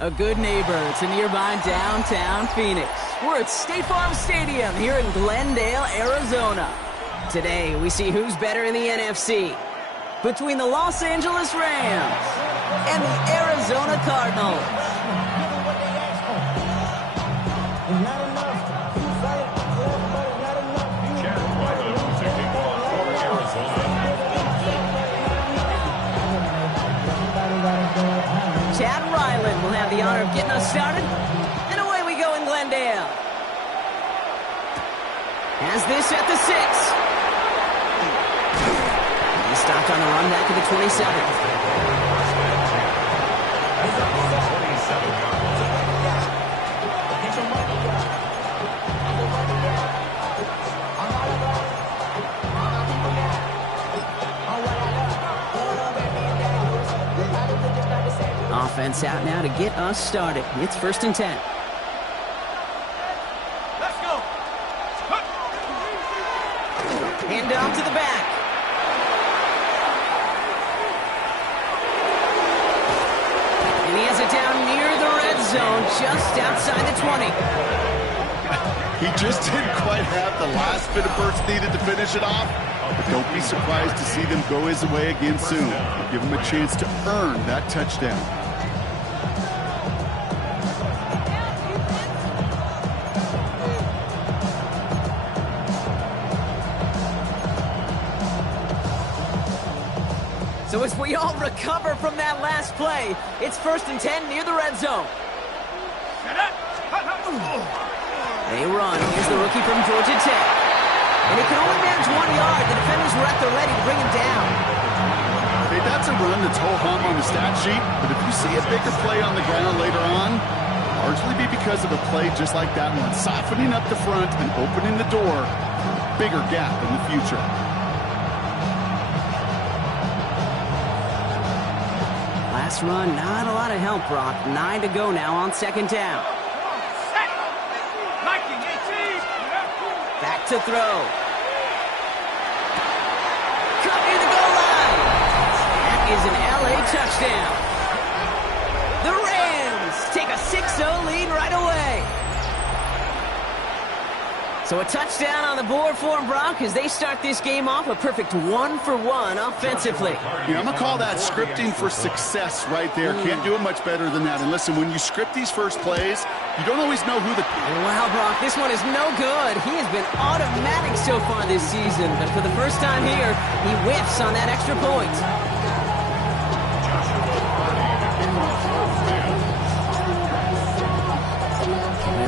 A good neighbor to nearby downtown Phoenix. We're at State Farm Stadium here in Glendale, Arizona. Today, we see who's better in the NFC between the Los Angeles Rams and the Arizona Cardinals. Chad Ryland will have the honor of getting us started. And away we go in Glendale. Has this at the 6. He stopped on the run back at the 27. Offense out now to get us started. It's 1st and 10. Let's go. Hand off to the back. And he has it down near the red zone, just outside the 20. He just didn't quite have the last bit of burst needed to finish it off. But don't be surprised to see them go his way again soon. Give him a chance to earn that touchdown. So as we all recover from that last play, it's 1st and 10 near the red zone. They run. Here's the rookie from Georgia Tech. And he can only manage 1 yard. The defenders were at the ready to bring him down. Hey, that's a run that's ho-hum on the stat sheet, but if you see a bigger play on the ground later on, largely be because of a play just like that one, softening up the front and opening the door, bigger gap in the future. Last run, not a lot of help, Brock. 9 to go now on 2nd down. Back to throw. Cut near the goal line. That is an LA touchdown. The Rams take a 6-0 lead right away. So a touchdown on the board for them, Brock, as they start this game off a perfect 1-for-1 offensively. Yeah, I'm going to call that scripting for success right there. Can't do it much better than that. And listen, when you script these first plays, you don't always know who the... Wow, Brock, this one is no good. He has been automatic so far this season, but for the first time here, he whiffs on that extra point.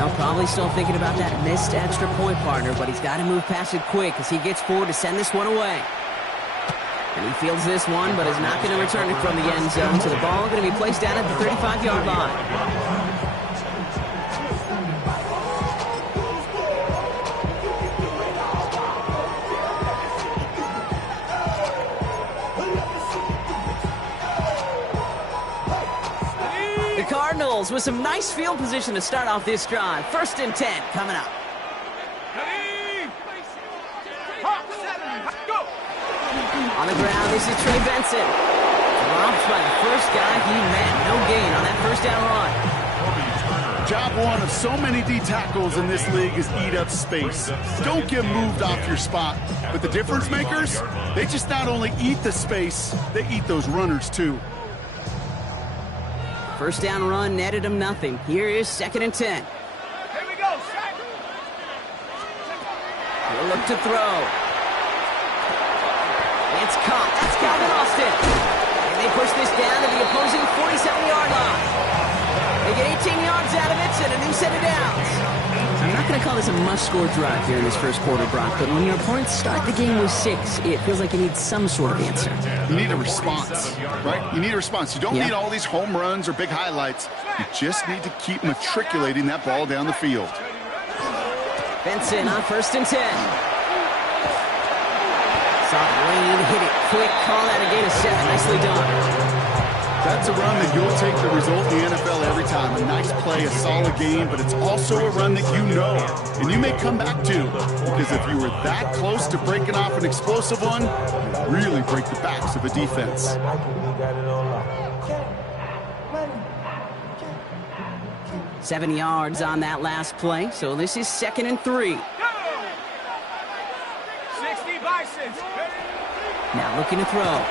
Well, probably still thinking about that missed extra point, partner, but he's got to move past it quick as he gets forward to send this one away. And he fields this one, but is not going to return it from the end zone, so the ball going to be placed down at the 35-yard line. Cardinals with some nice field position to start off this drive. 1st and 10 coming up. On the ground, this is Trey Benson. Dropped by the first guy he met. No gain on that 1st down run. Job one of so many D tackles in this league is eat up space. Don't get moved off your spot. But the difference makers, they just not only eat the space, they eat those runners too. 1st down run netted him nothing. Here is 2nd and 10. Here we go. He'll look to throw. It's caught. That's Calvin Austin. And they push this down to the opposing 47-yard line. They get 18 yards out of it and a new set of downs. I'm not going to call this a must-score drive here in this 1st quarter, Brock, but when your opponents start the game with 6, it feels like you need some sort of answer. You need a response, right? You need a response. You don't need all these home runs or big highlights. You just need to keep matriculating that ball down the field. Benson on 1st and 10. Saw Wayne hit it quick. Call that a gain of 7. Nicely done. That's a run that you'll take the result in the NFL every time. A nice play, a solid game, but it's also a run that you know, and you may come back to, because if you were that close to breaking off an explosive one, you really break the backs of a defense. 7 yards on that last play, so this is 2nd and 3. 60 Bisons. Now looking to throw.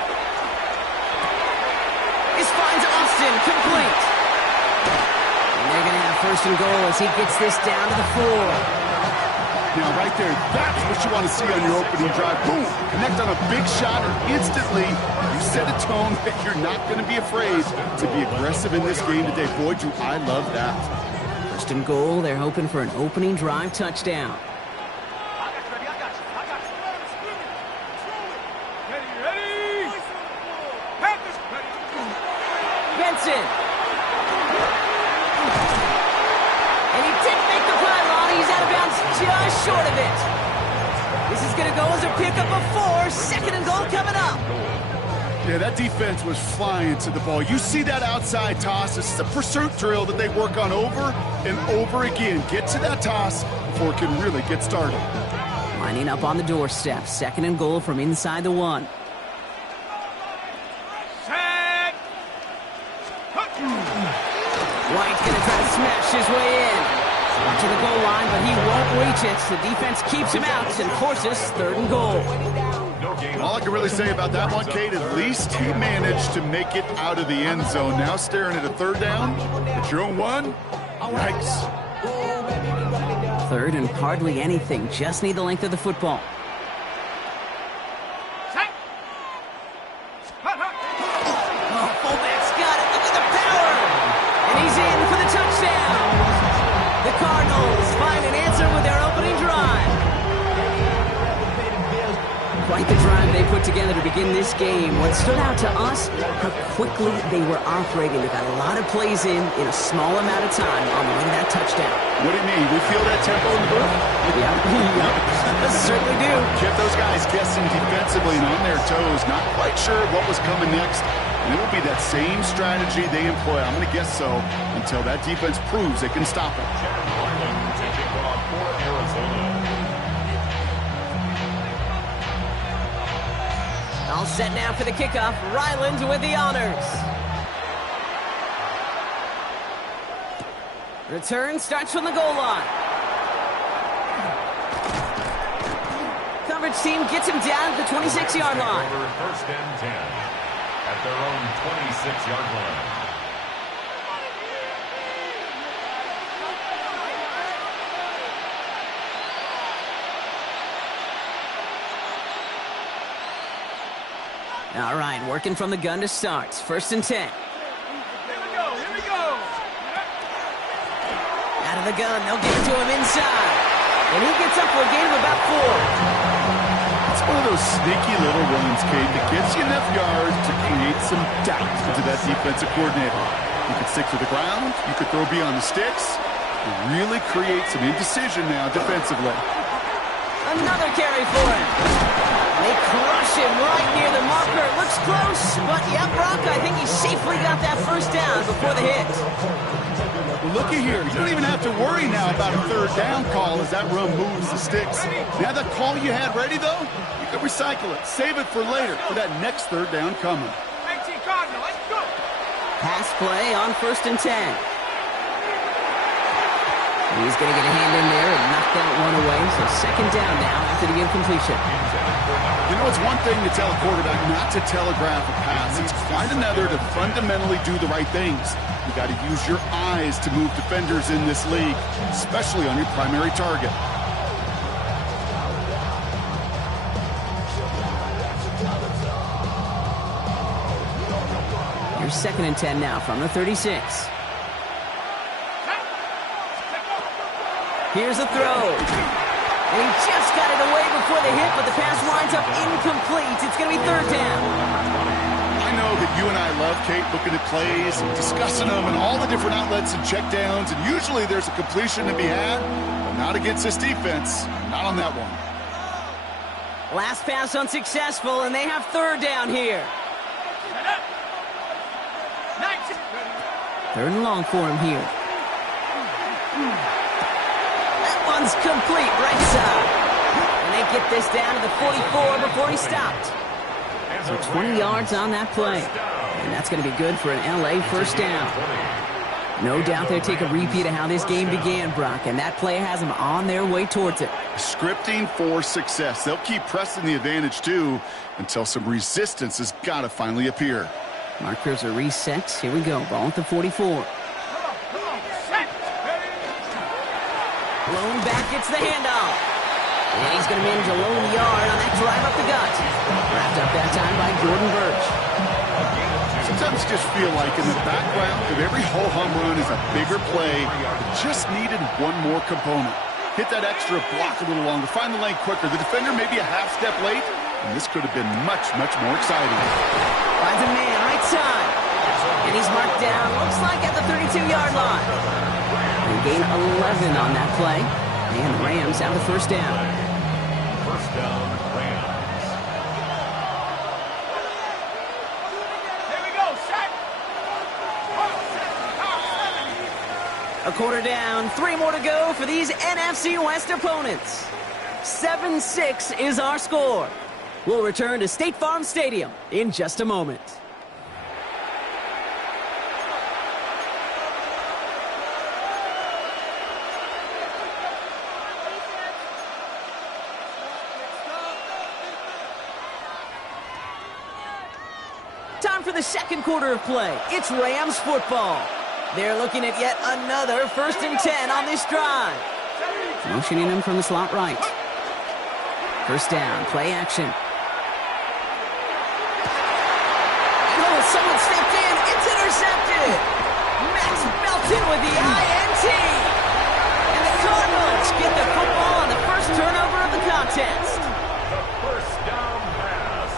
This finds Austin, complete. And they're going to have 1st and goal as he gets this down to the 4. Now, right there, that's what you want to see on your opening drive. Boom! Connect on a big shot, and instantly you set a tone that you're not going to be afraid to be aggressive in this game today. Boy, do I love that. 1st and goal, they're hoping for an opening drive touchdown. Ready? Panthers ready. Benson. And he didn't make the pylon. He's out of bounds just short of it. This is going to go as a pickup of 4. 2nd and goal coming up. Yeah, that defense was flying to the ball. You see that outside toss. This is a pursuit drill that they work on over and over again. Get to that toss before it can really get started. Lining up on the doorstep. 2nd and goal from inside the 1. Set. White's going to try to smash his way in. To the goal line, but he won't reach it. The defense keeps him out and forces 3rd and goal. All I can really say about that one, Kate, at least he managed to make it out of the end zone. Now staring at a 3rd down at your own 1. Yikes. 3rd and hardly anything. Just need the length of the football. Set. Oh, fullback's got it. Look at the power. And he's in for the touchdown. The Cardinals find an answer with their opening drive. Quite the drive they put together to begin this game. What stood out to us, how quickly they were operating. They got a lot of plays in a small amount of time on the way to that touchdown. What do you mean? We feel that tempo in the booth? Yeah, certainly do. Kept those guys guessing defensively and on their toes, not quite sure what was coming next. And it will be that same strategy they employ. I'm going to guess so until that defense proves they can stop it. All set now for the kickoff. Ryland with the honors. Return starts from the goal line. Coverage team gets him down at the 26-yard line. 1st and 10 at their own 26-yard line. All right, working from the gun to start. 1st and 10. Here we go. Out of the gun, they'll get it to him inside. And he gets up for a gain of about 4. It's one of those sneaky little runs, Kate, that gets you enough yards to create some doubt into that defensive coordinator. You could stick to the ground. You could throw beyond the sticks. You really create some indecision now defensively. Another carry for him. They crush him right near the marker. It looks close, but yeah, Brock, I think he safely got that 1st down before the hit. Well, looky here. You don't even have to worry now about a 3rd down call as that run moves the sticks. Now that call you had ready, though, you can recycle it. Save it for later for that next 3rd down coming. 19 Cardinal, let's go. Pass play on 1st and 10. He's going to get a hand in there and knock that one away. So 2nd down now after the incompletion. You know, it's one thing to tell a quarterback not to telegraph a pass. It's quite another to fundamentally do the right things. You got to use your eyes to move defenders in this league, especially on your primary target. Here's 2nd and 10 now from the 36. Here's a throw. And he just got it away before the hit, but the pass winds up incomplete. It's going to be 3rd down. I know that you and I love, Kate, looking at plays, discussing them, and all the different outlets and checkdowns, and usually there's a completion to be had, but not against this defense. Not on that one. Last pass unsuccessful, and they have 3rd down here. 3rd and long for him here. One's complete, right side. And they get this down to the 44 before he stopped. So 20 yards on that play. And that's going to be good for an LA 1st down. No doubt they'll take a repeat of how this game began, Brock, and that play has them on their way towards it. Scripting for success. They'll keep pressing the advantage, too, until some resistance has got to finally appear. Markers are reset. Here we go. Ball at the 44. Come on, set. Lone back gets the handoff. And he's going to manage a lone yard on that drive up the gut. Wrapped up that time by Jordan Burch. Sometimes you just feel like in the background of every ho-hum run is a bigger play that just needed one more component. Hit that extra block a little longer, find the lane quicker. The defender maybe a half step late, and this could have been much, much more exciting. Finds a man, right side. And he's marked down, looks like at the 32-yard line. They gain 11 on that play. And the Rams have the first down. First down, Rams. Here we go, set. A quarter down, 3 more to go for these NFC West opponents. 7-6 is our score. We'll return to State Farm Stadium in just a moment. Time for the second quarter of play. It's Rams football. They're looking at yet another 1st and 10 on this drive. Motioning him from the slot right. First down, play action. Oh, someone stepped in. It's intercepted. Max Melton with the INT. And the Cardinals get the football on the first turnover of the contest. The first down pass.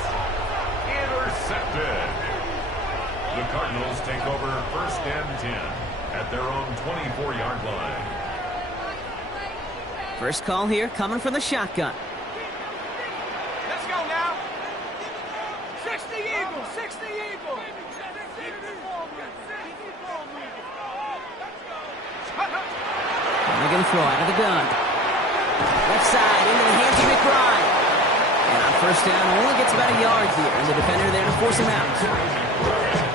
Intercepted. The Cardinals take over 1st and 10 at their own 24-yard line. First call here coming from the shotgun. Let's go now. 60 Eagles, 60 Eagles. They're going to throw out of the gun. Left side into the hands of McBride. And on first down, only gets about a yard here. And the defender there to force him out.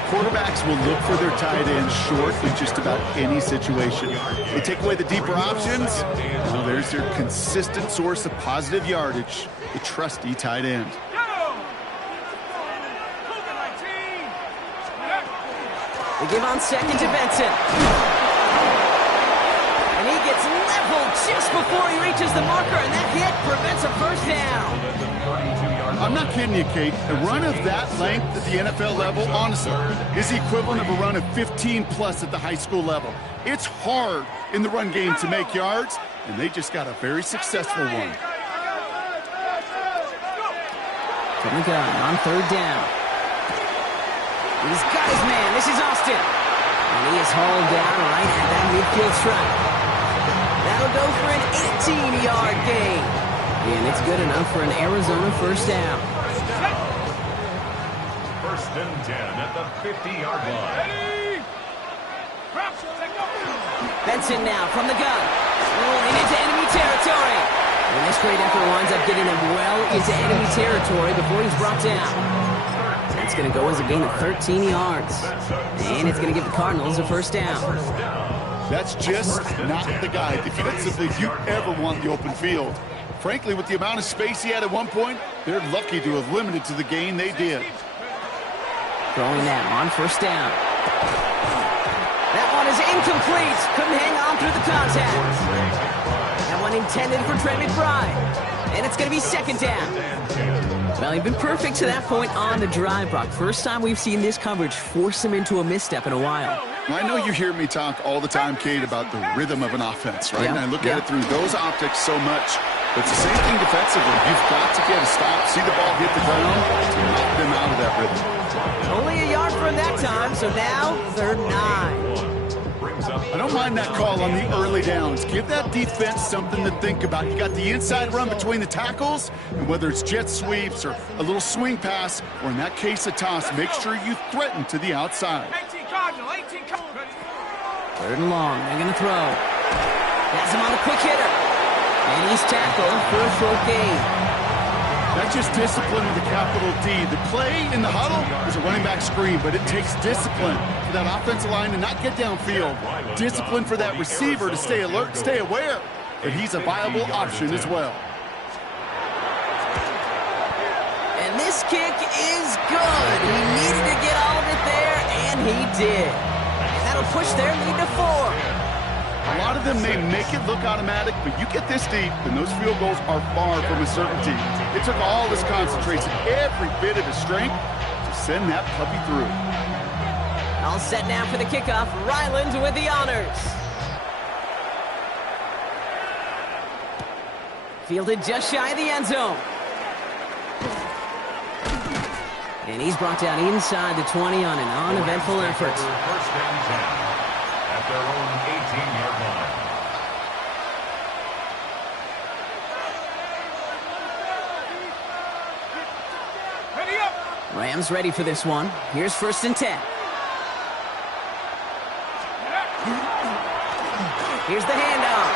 Quarterbacks will look for their tight end short in just about any situation. They take away the deeper options. Well, there's their consistent source of positive yardage, the trusty tight end. They give on second to Benson. And he gets leveled just before he reaches the marker, and that hit prevents a first down. I'm not kidding you, Kate. A run of that length at the NFL level, honestly, is the equivalent of a run of 15-plus at the high school level. It's hard in the run game to make yards, and they just got a very successful one. From the gun on third down. He's got his man. This is Austin. And he is hauled down right at that midfield stripe. That'll go for an 18-yard gain. And it's good enough for an Arizona first down. 1st and 10 at the 50-yard line. Benson now from the gun. Rolling into enemy territory. And this great effort winds up getting him well into enemy territory before he's brought down. That's going to go as a gain of 13 yards. And it's going to give the Cardinals a first down. That's just not the guy defensively if you ever want the open field. Frankly, with the amount of space he had at one point, they're lucky to have limited to the gain they did. Throwing now on first down. That one is incomplete. Couldn't hang on through the contact. That one intended for Trey McBride. And it's going to be second down. Well, he'd been perfect to that point on the drive, Brock. First time we've seen this coverage force him into a misstep in a while. I know you hear me talk all the time, Kate, about the rhythm of an offense, right? Yeah. And I look at it through those optics so much. But it's the same thing defensively. You've got to get a stop, see the ball hit the ground to knock them out of that rhythm. Only a yard from that time, so now 3rd and 9. I don't mind that call on the early downs. Give that defense something to think about. You got the inside run between the tackles, and whether it's jet sweeps or a little swing pass, or in that case a toss, make sure you threaten to the outside. 18 Cardinal, 18 Cardinal. 3rd and long, they're going to throw. Has him on a quick hitter. And he's tackled for a short gain. That's just discipline with a capital D. The play in the huddle is a running back screen, but it takes discipline for that offensive line to not get downfield. Discipline for that receiver to stay alert, stay aware that he's a viable option as well. And this kick is good. He needed to get all of it there, and he did. And that'll push their lead to 4. A lot of them may make it look automatic, but you get this deep, and those field goals are far from a certainty. It took all his concentration, every bit of his strength, to send that puppy through. All set now for the kickoff. Ryland with the honors. Fielded just shy of the end zone. And he's brought down inside the 20 on an uneventful effort. First and 10 at their own 18-yard line. Ready up. Rams ready for this one. Here's 1st and 10. Here's the handoff.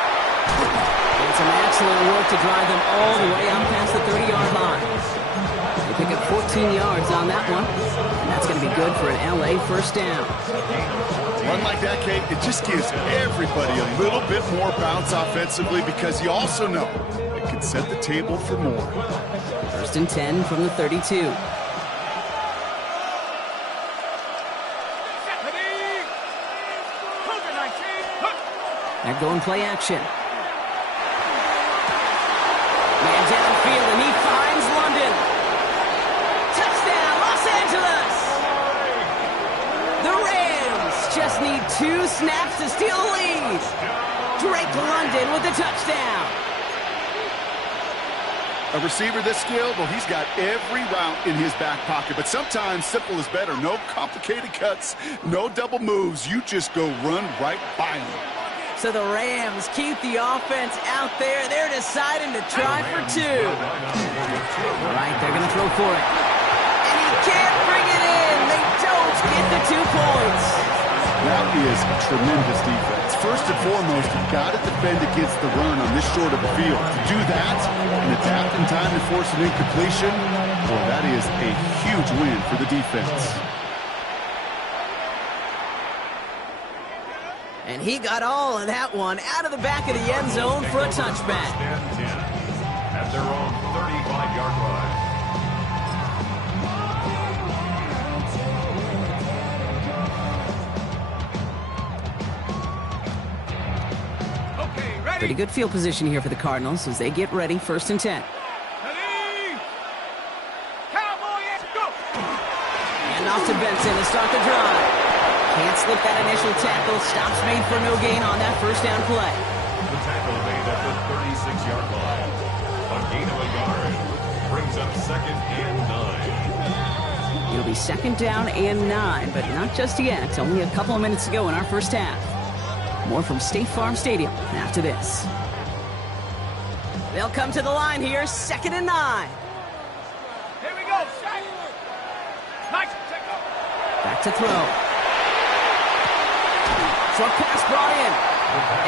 And some excellent work to drive them all the way out past the 30-yard line. They pick up 14 yards on that one, and that's going to be good for an LA first down. Run like that, Kate, it just gives everybody a little bit more bounce offensively because you also know it can set the table for more. 1st and 10 from the 32. They're going play action. Man downfield, and he finds London. Touchdown, Los Angeles! The Rams just need 2 snaps to steal the lead. Drake London with the touchdown. A receiver this skilled, well, he's got every route in his back pocket, but sometimes simple is better. No complicated cuts, no double moves. You just go run right by him. So the Rams keep the offense out there. They're deciding to try for 2. All right, they're going to throw for it. And he can't bring it in. They don't get the 2 points. That is tremendous defense. First and foremost, you've got to defend against the run on this short of a field. To do that and adapt in time to force an incompletion, well, that is a huge win for the defense. And he got all of that one out of the back of the end zone for a touchback. First and 10 at their own 35-yard line. Okay, ready. Pretty good field position here for the Cardinals as they get ready. 1st and 10. Ready. Cowboy, go. And off to Benson to start the drive. Can't slip that initial tackle. Stops made for no gain on that first down play. The tackle made at the 36-yard line. A gain of a yard brings up 2nd and 9. It'll be 2nd down and 9, but not just yet. It's only a couple of minutes to go in our first half. More from State Farm Stadium after this. They'll come to the line here, 2nd and 9. Here we go. Shot. Nice. Check go. Back to throw. Short pass brought in.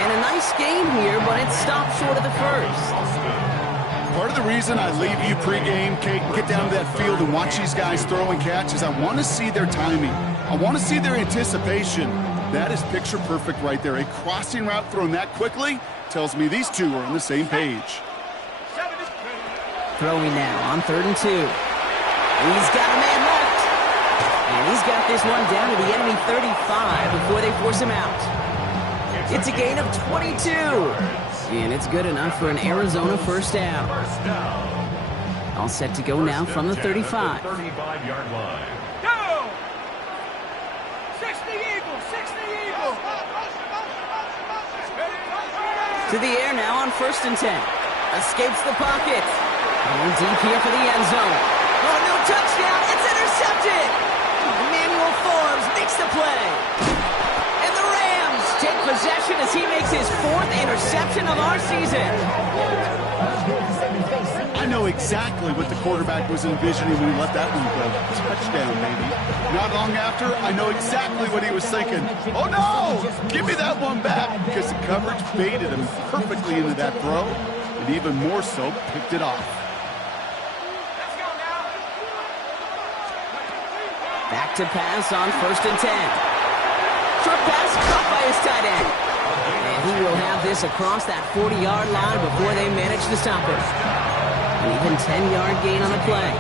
And a nice game here, but it stopped short of the first. Part of the reason I leave you pregame, Kate, and get down to that field and watch these guys throw and catch is I want to see their timing. I want to see their anticipation. That is picture perfect right there. A crossing route thrown that quickly tells me these two are on the same page. Throwing now on 3rd and 2. He's got a man left. And he's got this one down to the enemy 35 before they force him out. It's a gain of 22. And it's good enough for an Arizona first down. All set to go now from the 35. 35-yard line. Go! 60 Eagles, 60 Eagles. To the air now on 1st and 10. Escapes the pocket. Going deep here for the end zone. Oh, no touchdown. It's intercepted. Emmanuel Forbes makes the play. And the Rams take possession as he makes his 4th interception of our season. I know exactly what the quarterback was envisioning when he let that one go. Touchdown, baby. Not long after, I know exactly what he was thinking. Oh, no! Give me that one back! Because the coverage baited him perfectly into that throw, and even more so, picked it off. Back to pass on 1st and 10. Short pass caught by his tight end. And he will have this across that 40-yard line before they manage to stop it. An even 10-yard gain on the play.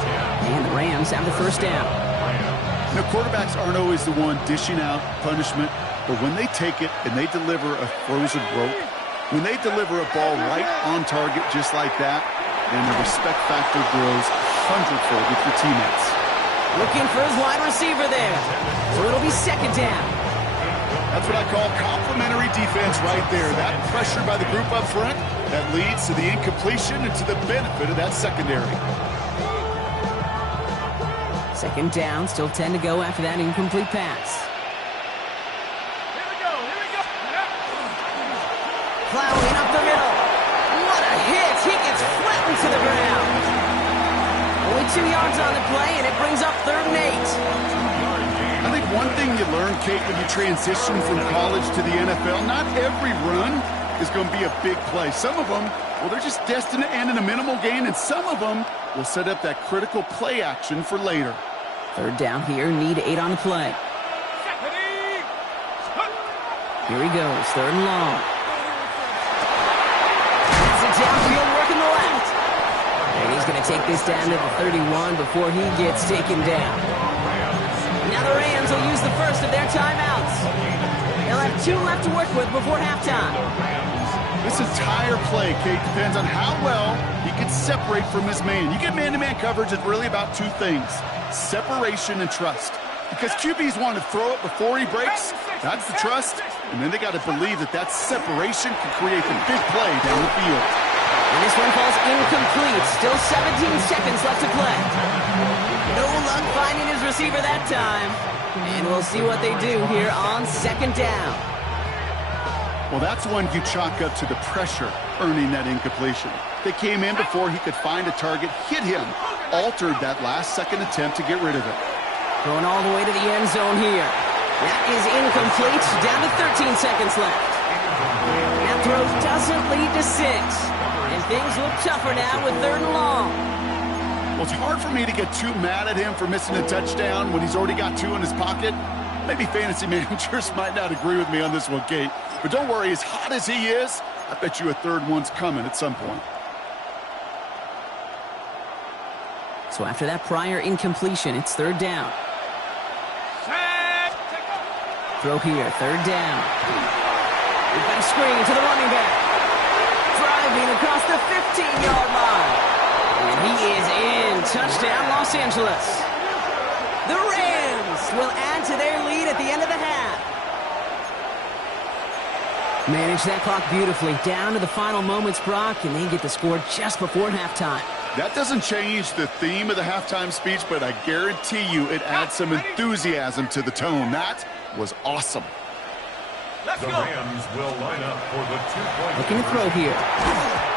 And the Rams have the 1st down. You know, quarterbacks aren't always the one dishing out punishment, but when they take it and they deliver a frozen rope, when they deliver a ball right on target just like that, then the respect factor grows 100-fold with your teammates. Looking for his wide receiver there. So it'll be 2nd down. That's what I call complimentary defense right there. That pressure by the group up front, that leads to the incompletion and to the benefit of that secondary. 2nd down, still 10 to go after that incomplete pass. Here we go. Plowing up the middle. What a hit. He gets flattened to the ground. Only 2 yards on the play, and it brings up 3rd and 8. I think one thing you learn, Kate, when you transition from college to the NFL, not every run is going to be a big play. Some of them, well, they're just destined to end in a minimal gain, and some of them will set up that critical play action for later. 3rd down here, need 8 on the play. Here he goes, 3rd and long. That's it downfield, working the left. And he's going to take this down to the 31 before he gets taken down. Now the Rams will use the first of their timeouts. They'll have 2 left to work with before halftime. This entire play, Kate, depends on how well he can separate from his man. You get man-to-man coverage, it's really about 2 things, separation and trust. Because QBs want to throw it before he breaks, that's the trust, and then they got to believe that that separation can create the big play down the field. And this one falls incomplete. Still 17 seconds left to play. No luck finding his receiver that time. And we'll see what they do here on 2nd down. Well, that's one you chalk up to the pressure earning that incompletion. They came in before he could find a target, hit him, altered that last-second attempt to get rid of it. Going all the way to the end zone here. That is incomplete. Down to 13 seconds left. That throw doesn't lead to 6. And things look tougher now with 3rd and long. Well, it's hard for me to get too mad at him for missing a touchdown when he's already got 2 in his pocket. Maybe fantasy managers might not agree with me on this one, Kate. But don't worry, as hot as he is, I bet you a 3rd one's coming at some point. So after that prior incompletion, it's 3rd down. Throw here, 3rd down. We've got a screen to the running back. Driving across the 15-yard line. And he is in. Touchdown, Los Angeles. The Rams will add to their lead at the end of the half. Manage that clock beautifully. Down to the final moments, Brock, and they get the score just before halftime. That doesn't change the theme of the halftime speech, but I guarantee you it adds some enthusiasm to the tone. That was awesome. The Rams will line up for the 2-point. Looking to throw here.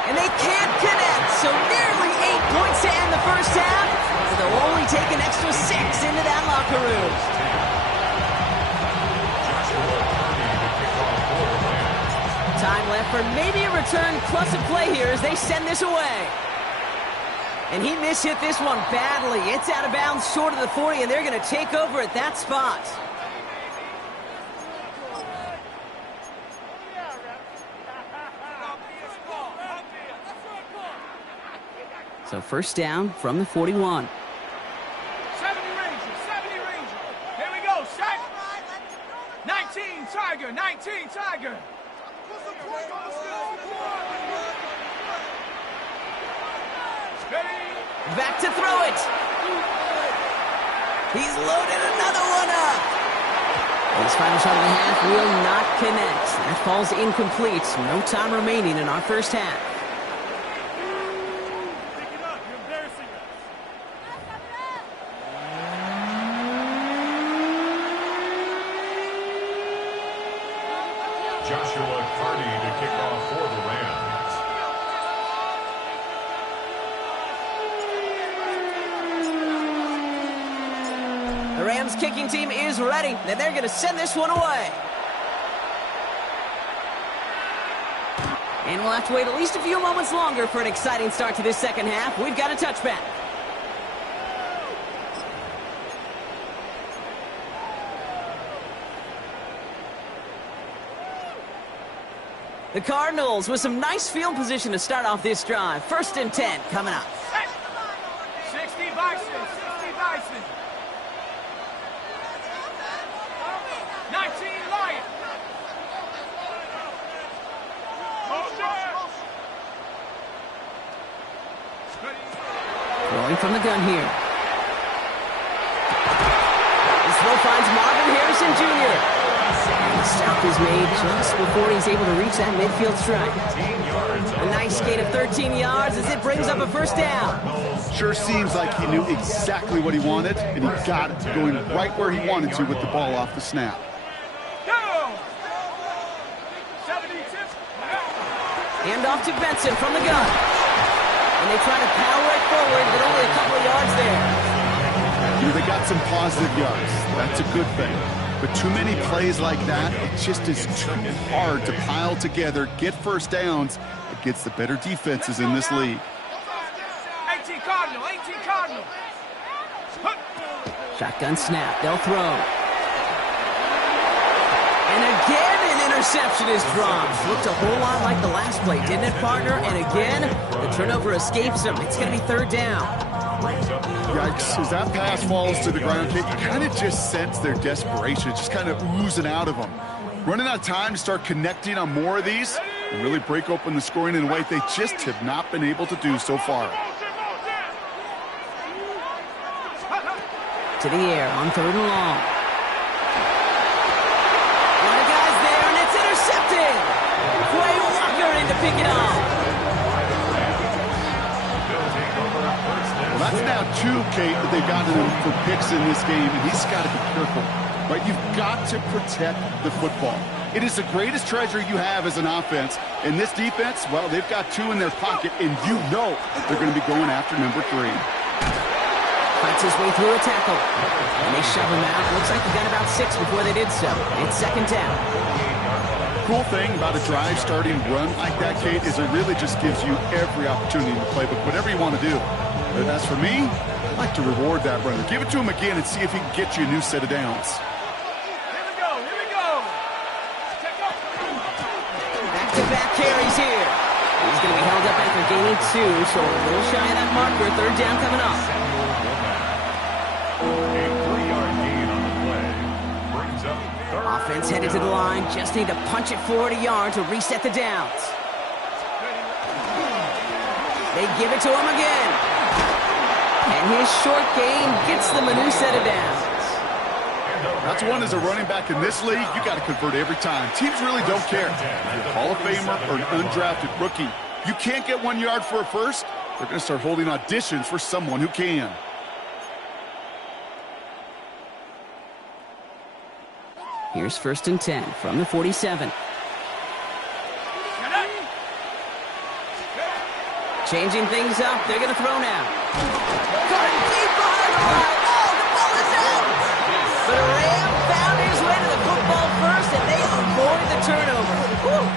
And they can't connect, so nearly 8 points to end the first half. So they'll only take an extra 6 into that locker room. Time left for maybe a return plus a play here as they send this away. And he mishit this one badly. It's out of bounds short of the 40, and they're going to take over at that spot. So 1st down from the 41. 70 Ranger. Here we go, set. 19 Tiger, 19 Tiger. Back to throw it. He's loaded another one up. His final shot of the half will not connect. That falls incomplete. No time remaining in our first half. Joshua Carney to kick off for the Rams. The Rams kicking team is ready, and they're going to send this one away. And we'll have to wait at least a few moments longer for an exciting start to this second half. We've got a touchback. The Cardinals with some nice field position to start off this drive. 1st and 10 coming up. 60 Bison, 60 Bison. 19 Lion. Throwing from the gun here. This throw finds Marvin Harrison Jr. And the stop is made just before he's able to reach that midfield strike. A nice gain of 13 yards as it brings up a 1st down. Sure seems like he knew exactly what he wanted, and he got it going right where he wanted to with the ball off the snap. Go! 72. Hand off to Benson from the gun. And they try to power it forward, but only a couple of yards there. You know, they got some positive yards. That's a good thing. But too many plays like that, it just is too hard to pile together, get 1st downs against the better defenses in this league. 18 Cardinal, 18 Cardinal. Shotgun snap, they'll throw. And again, an interception is dropped. Looked a whole lot like the last play, didn't it, partner? And again, the turnover escapes him. It's going to be 3rd down. Yikes, as that pass falls to the ground, you kind of just sense their desperation, just kind of oozing out of them. Running out of time to start connecting on more of these and really break open the scoring in a way they just have not been able to do so far. To the air on 3rd and long. A lot of guys there, and it's intercepted. Quay Walker in to pick it off. Well, that's now 2, Kate, that they've gotten him for picks in this game, and he's got to be careful. Right? You've got to protect the football. It is the greatest treasure you have as an offense. And this defense, well, they've got 2 in their pocket, and you know they're going to be going after number 3. Fights his way through a tackle. And they shove him out. Looks like he got about 6 before they did so. It's 2nd down. Cool thing about a drive starting run like that, Kate, is it really just gives you every opportunity in the playbook, whatever you want to do. But as for me, I like to reward that runner. Give it to him again and see if he can get you a new set of downs. Here we go, here we go. Back-to-back carries here. He's going to be held up after gaining 2, so a little shy of that marker. 3rd down coming up. A 3-yard gain on the play brings up 3rd. Offense headed to the line. Just need to punch it forward a yard to reset the downs. They give it to him again. And his short gain gets them a new set of downs. That's one as a running back in this league, you got to convert every time. Teams really don't care. If you're a Hall of Famer or an undrafted rookie, you can't get 1 yard for a first, they're going to start holding auditions for someone who can. Here's 1st and 10 from the 47. Changing things up. They're going to throw now. Caught deep behind the line. Oh, the ball is out. But Ram found his way to the football first, and they avoid the turnover. Whew.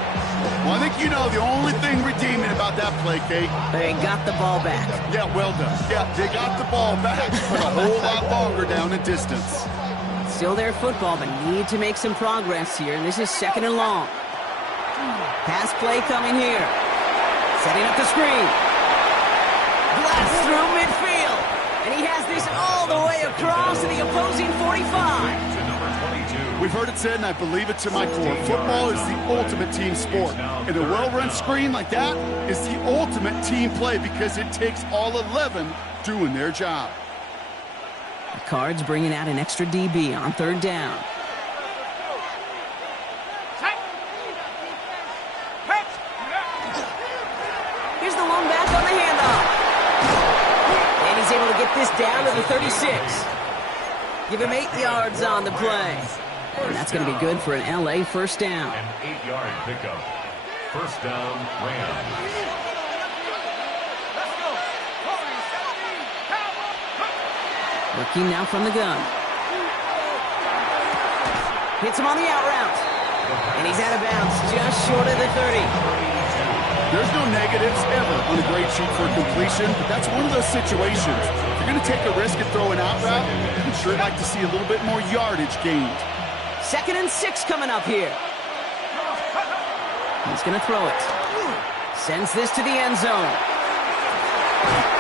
Well, I think you know the only thing redeeming about that play, Kate. They got the ball back. Yeah, well done. Yeah, they got the ball back, but a whole lot longer down in distance. Still their football, but need to make some progress here, and this is 2nd and long. Pass play coming here. Setting up the screen. Blast through midfield. And he has this all the way across to the opposing 45. To number 22. We've heard it said, and I believe it to my core, football is the ultimate team sport. And a well-run screen like that is the ultimate team play because it takes all 11 doing their job. The Cards bringing out an extra DB on 3rd down. Here's the lone back on the handoff. And he's able to get this down to the 36. Give him 8 yards on the play. And that's going to be good for an LA 1st down. An 8-yard pickup. 1st down, Rams. Looking now from the gun. Hits him on the out route. And he's out of bounds just short of the 30. There's no negatives ever on a grade sheet for completion, but that's one of those situations. If you're going to take a risk and throw an out route, you'd sure like to see a little bit more yardage gained. 2nd and 6 coming up here. He's going to throw it. Sends this to the end zone.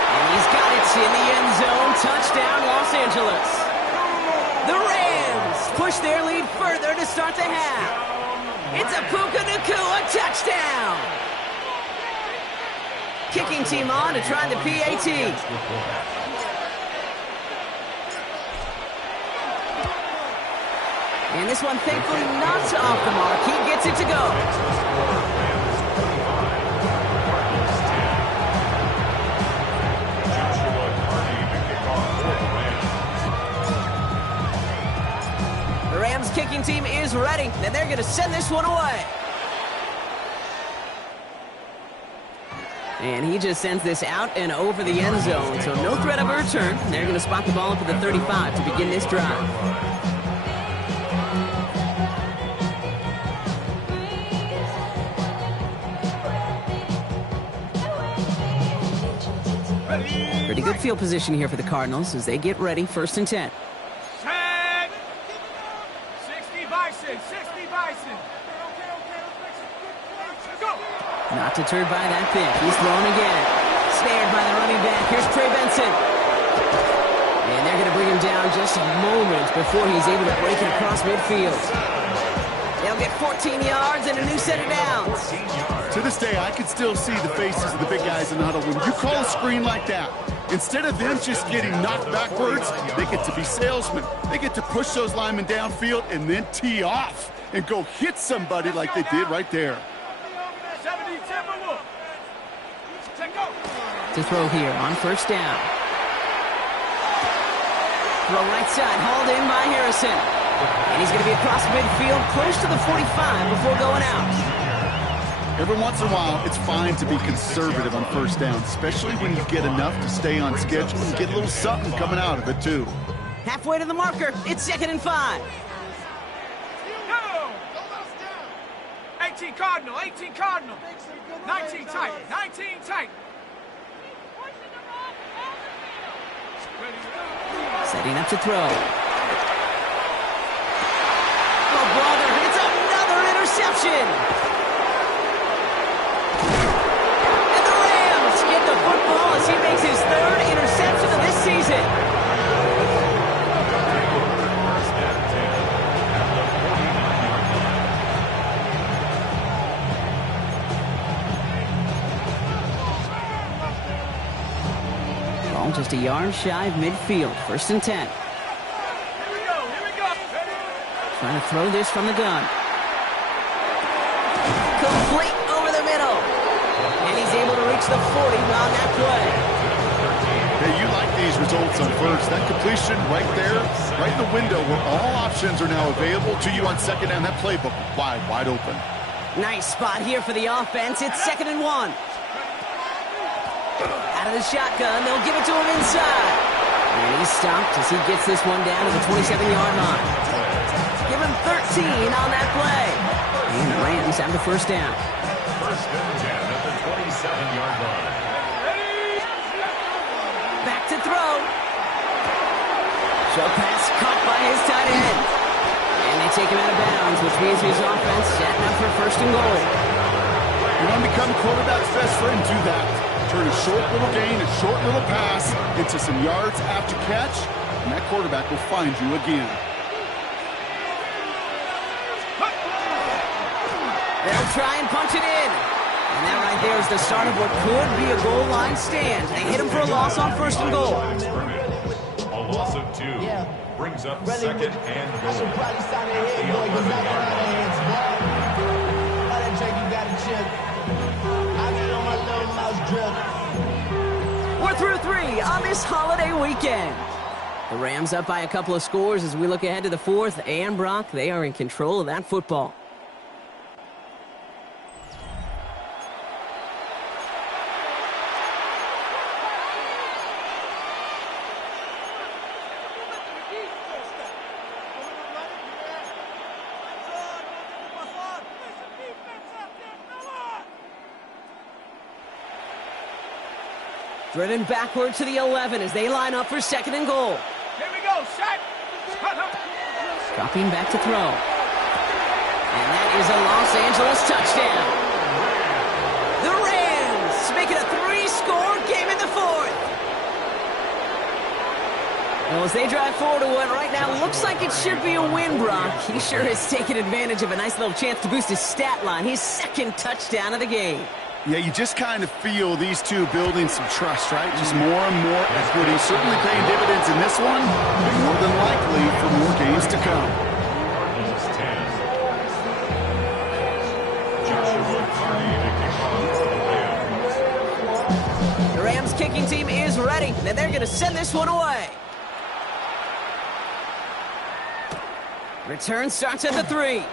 And he's got it in the end zone. Touchdown, Los Angeles. The Rams push their lead further to start the half. It's a Puka Nacua touchdown. Kicking team on to try the PAT. And this one, thankfully, not off the mark. He gets it to go. The Rams kicking team is ready, and they're going to send this one away. And he just sends this out and over the end zone, so no threat of a return. They're going to spot the ball up at the 35 to begin this drive. Pretty good field position here for the Cardinals as they get ready, 1st and 10. Set. 60 Bison, 60 Bison. Go. Not deterred by that pick. He's thrown again. Snared by the running back. Here's Trey Benson. And they're going to bring him down just a moment before he's able to break it across midfield. They'll get 14 yards and a new set of downs. To this day, I can still see the faces of the big guys in the huddle. When you call a screen like that, instead of them just getting knocked backwards, they get to be salesmen. They get to push those linemen downfield and then tee off and go hit somebody like they did right there. 70 Timberwolves. To throw here on 1st down. Throw right side, hauled in by Harrison. And he's going to be across midfield, close to the 45 before going out. Every once in a while, it's fine to be conservative on 1st down, especially when you get enough to stay on schedule and get a little something coming out of it, too. Halfway to the marker, it's 2nd and 5. Go. 18 Cardinal, 18 Cardinal. 19 tight, 19 tight. Setting up to throw. Oh, brother, it's another interception. And the Rams get the football as he makes his 3rd interception of this season. Ball just a yard shy of midfield, 1st and 10. Here we go. Trying to throw this from the gun. Complete over the middle. And he's able to reach the 40 on that play. Hey, you like these results on 1st. That completion right there, right in the window where all options are now available to you on 2nd down. That playbook wide open. Nice spot here for the offense. It's 2nd and 1. Out of the shotgun, they'll give it to him inside. And he's stopped as he gets this one down to the 27-yard line. Give him 13 on that play. And the Rams have the 1st down. 1st and 10 at the 27-yard line. Back to throw. Short pass caught by his tight end. And they take him out of bounds, which means his offense setting up for 1st and goal. You want to become quarterback's best friend, do that. Turn a short little gain, a short little pass into some yards after catch, and that quarterback will find you again. They'll try and punch it in. And that right there is the start of what could be a goal line stand. They hit him for a loss on 1st and goal. A loss of 2 brings up 2nd and goal. The 11-yard line. We're through 3 on this holiday weekend. The Rams up by a couple of scores as we look ahead to the 4th. And Brock, they are in control of that football. Driven backward to the 11 as they line up for 2nd and goal. Here we go, set. Dropping back to throw. And that is a Los Angeles touchdown. Well, as they drive forward to what right now looks like it should be a win, Brock. He sure has taken advantage of a nice little chance to boost his stat line. His second touchdown of the game. Yeah, you just kind of feel these two building some trust, right? Just more and more equity. Certainly paying dividends in this one, but more than likely for more games to come. Cardinals 10. Joshua Carney to kick off for the Rams. The Rams kicking team is ready, and they're going to send this one away. Return starts at the 3.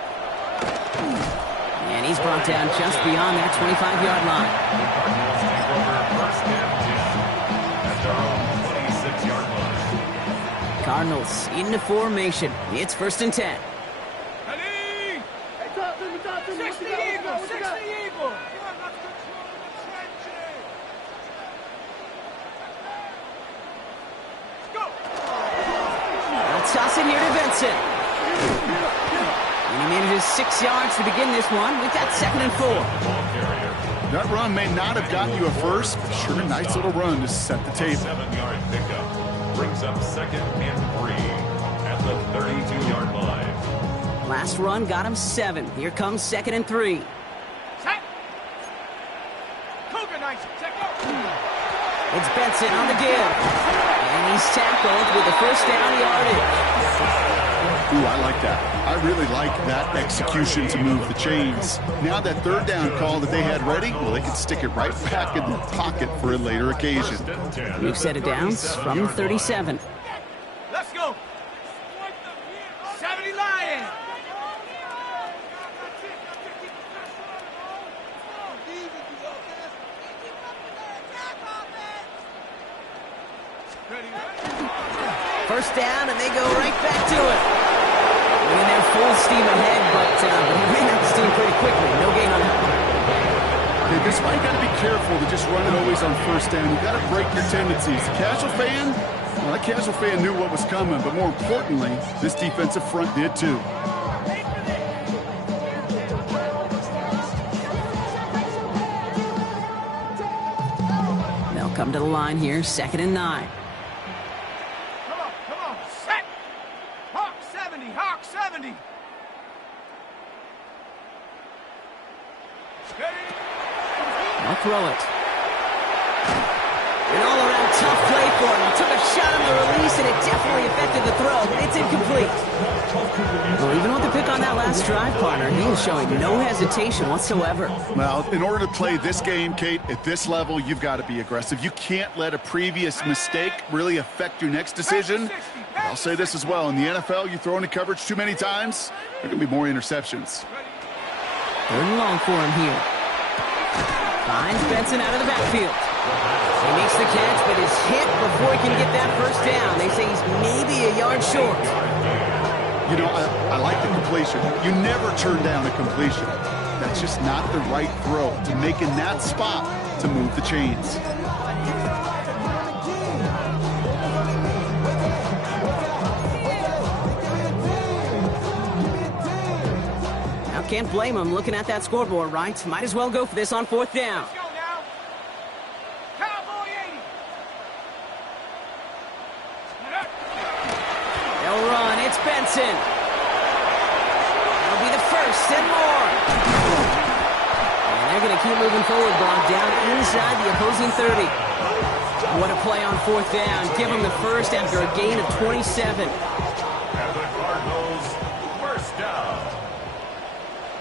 And he's brought down just beyond that 25-yard line. The Cardinals take over first and 10 at their own 26-yard line. Cardinals into formation. It's first and 10. Ready? 60 Eagle, 60 Eagle. Let's go. They'll toss it here to Benson. And he manages 6 yards to begin this one. We've got second and 4. That run may not have gotten you a first, but sure, nice little run to set the table. 7-yard pickup brings up second and 3 at the 32-yard line. Last run got him 7. Here comes second and 3. Set. Cougar nice. Check out. It's Benson on the give. And he's tackled with the first down yardage. Ooh, I like that. I really like that execution to move the chains. Now that third down call that they had ready, well, they can stick it right back in the pocket for a later occasion. We've set it down from 37. Let's go. 70 Lions. First down, and they go right back to it. I mean, they're full steam ahead, but they ran out the steam pretty quickly. No gain on that one. Okay, this is why you got to be careful to just run it always on first down. You got to break your tendencies. Casual fan, well, that casual fan knew what was coming, but more importantly, this defensive front did too. They'll come to the line here, second and 9. Come on, set. Hawk 70, Hawk 70. They'll throw it. An all-around tough play for him. He took a shot on the release, and it definitely affected the throw, but it's incomplete. Well, even with the pick on that last drive, partner, he was showing no hesitation whatsoever. Well, in order to play this game, Kate, at this level, you've got to be aggressive. You can't let a previous mistake really affect your next decision. I'll say this as well. In the NFL, you throw into coverage too many times, there can be more interceptions. Third and long for him here. Finds Benson out of the backfield. He makes the catch, but is hit before he can get that first down. They say he's maybe a yard short. You know, I like the completion. You never turn down a completion. That's just not the right throw to make in that spot to move the chains. Now, can't blame him looking at that scoreboard, right? Might as well go for this on fourth down. Let's go now. Cowboy 80. They'll run. It's Benson. That'll be the first and more. And they're going to keep moving forward, Brock, down inside the opposing 30. What a play on fourth down. Give them the first after a gain of 27. And the Cardinals, first down.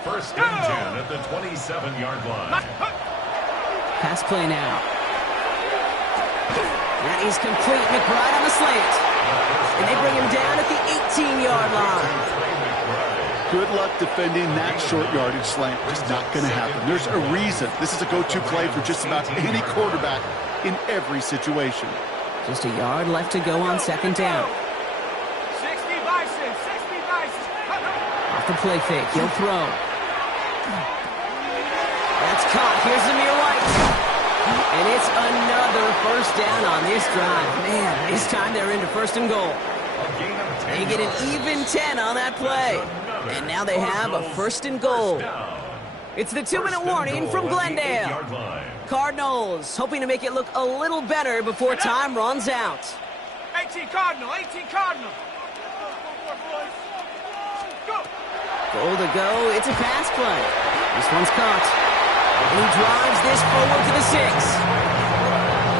First and 10 at the 27-yard line. Pass play now. That is complete. McBride on the slant. And they bring him down at the 18-yard line. Good luck defending that short yardage slant. Just not going to happen. There's a reason. This is a go-to play for just about any quarterback in every situation. Just a yard left to go on second down. 60 Bison, 60 Bison. Off the play fake. He'll throw. That's caught. Here's Zamir White. And it's another first down on this drive. Man, this time they're into first and goal. They get an even 10 on that play. And now they have a first and goal. It's the 2-minute warning from Glendale. Cardinals hoping to make it look a little better before time runs out. 18 Cardinal, 18 Cardinal. Go. Goal to go. It's a pass play. This one's caught. And he drives this forward to the 6.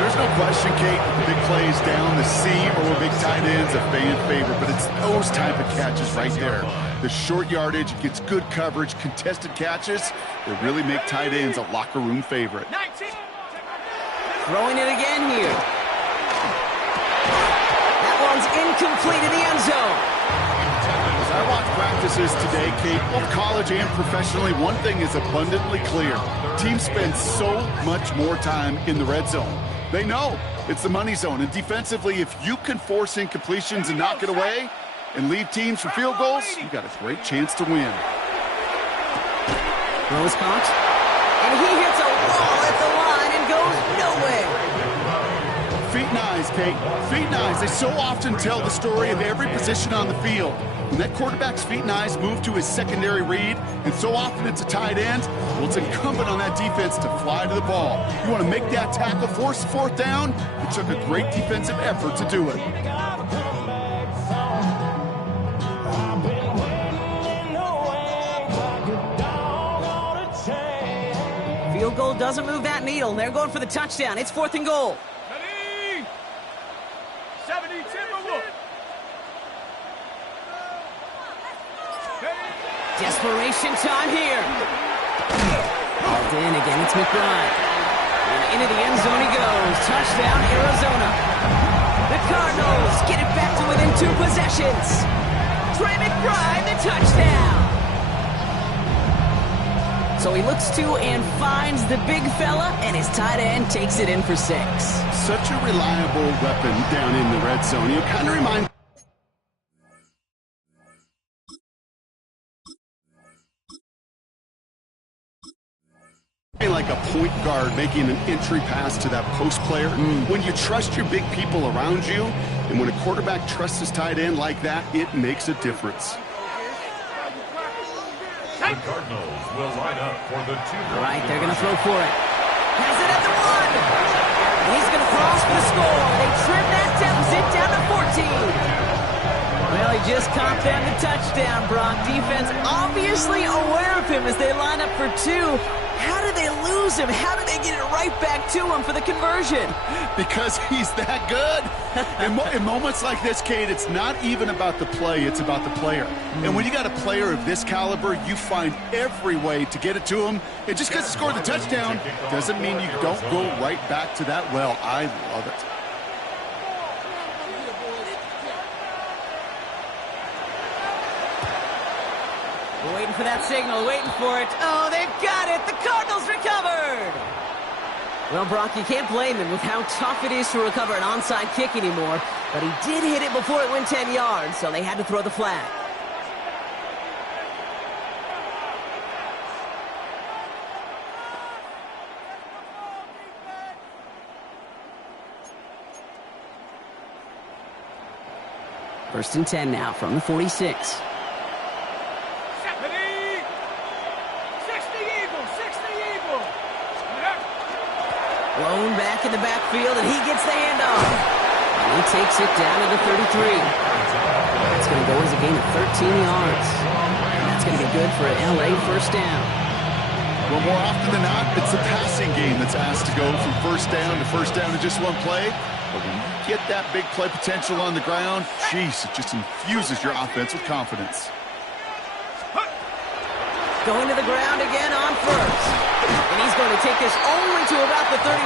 There's no question, Kate, the big plays down the seam or big tight ends a fan favorite, but it's those type of catches right there. The short yardage, gets good coverage, contested catches that really make tight ends a locker room favorite. 19. Throwing it again here. That one's incomplete in the end zone. As I watch practices today, Kate, both college and professionally, one thing is abundantly clear. Teams spend so much more time in the red zone. They know it's the money zone, and defensively, if you can force incompletions and knock it away and leave teams for field goals, you got a great chance to win. Throw is caught, and he hits a wall at the line and goes nowhere. Feet and eyes, Kate. Feet and eyes. They so often tell the story of every position on the field. When that quarterback's feet and eyes move to his secondary read, and so often it's a tight end, well, it's incumbent on that defense to fly to the ball. You want to make that tackle, force the fourth down. It took a great defensive effort to do it. Field goal doesn't move that needle, and they're going for the touchdown. It's 4th and goal. Ready? 70 Timberwolves. Desperation time here. Called in again, it's McBride. And into the end zone he goes. Touchdown, Arizona. The Cardinals get it back to within 2 possessions. Trey McBride, the touchdown. So he looks to and finds the big fella, and his tight end takes it in for 6. Such a reliable weapon down in the red zone. You kind of remind like a point guard making an entry pass to that post player. When you trust your big people around you, and when a quarterback trusts his tight end like that, it makes a difference. The Cardinals will line up for the 2. All right, they're going to throw for it. Has it at the 1. He's going to cross for the score. They trim that deficit down to 14. Well, he just caught them the touchdown, Brock. Defense obviously aware of him as they line up for 2. How did they lose him? How did they get it right back to him for the conversion? Because he's that good. In moments like this, Kate, it's not even about the play, it's about the player. And when you got a player of this caliber, you find every way to get it to him. And just because he scored the touchdown doesn't mean you don't go right back to that well. I love it. Waiting for that signal, waiting for it. Oh, they've got it. The Cardinals recovered. Well, Brock, you can't blame him with how tough it is to recover an onside kick anymore. But he did hit it before it went 10 yards, so they had to throw the flag. First and 10 now from the 46. Blown back in the backfield, and he gets the handoff. And he takes it down to the 33. That's going to go as a gain of 13 yards. And that's going to be good for an LA first down. Well, more often than not, it's the passing game that's asked to go from first down in just one play. But when you get that big play potential on the ground, geez, it just infuses your offense with confidence. Going to the ground again on first. And he's going to take this only to about the 31.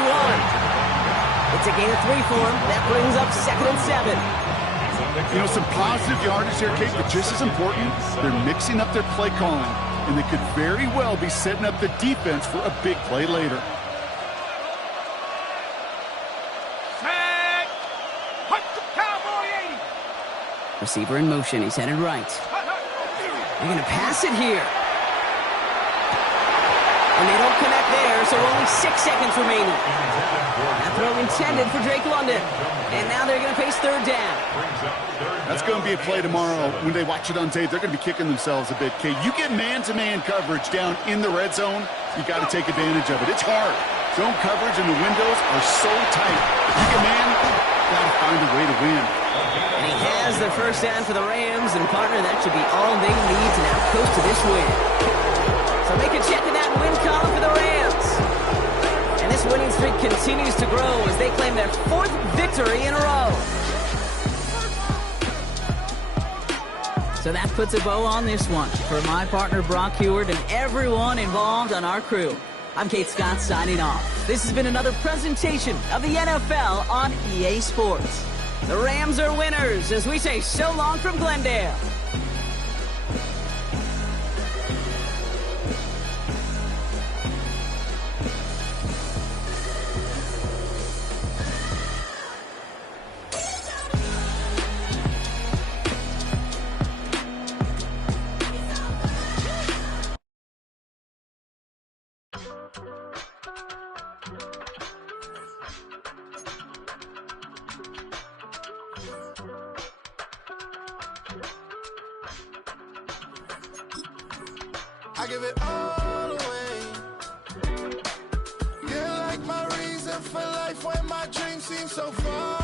It's a gain of 3 for him. That brings up 2nd and 7. You know, some positive yardage here, Kate, but just as important, they're mixing up their play calling. And they could very well be setting up the defense for a big play later. Set. Cowboy 80. Receiver in motion. He's headed right. They're going to pass it here. And they don't connect there, so only 6 seconds remaining. That throw intended for Drake London. And now they're going to face 3rd down. That's going to be a play tomorrow. When they watch it on tape, they're going to be kicking themselves a bit. Kate, you get man-to-man coverage down in the red zone, you got to take advantage of it. It's hard. Zone coverage and the windows are so tight. If you get man, got to find a way to win. And he has the first down for the Rams, and partner, that should be all they need to now coast to this win. So make a check in that win column for the Rams. And this winning streak continues to grow as they claim their 4th victory in a row. So that puts a bow on this one. For my partner Brock Huard and everyone involved on our crew, I'm Kate Scott signing off. This has been another presentation of the NFL on EA Sports. The Rams are winners as we say so long from Glendale. I give it all away. You're like my reason for life when my dreams seem so far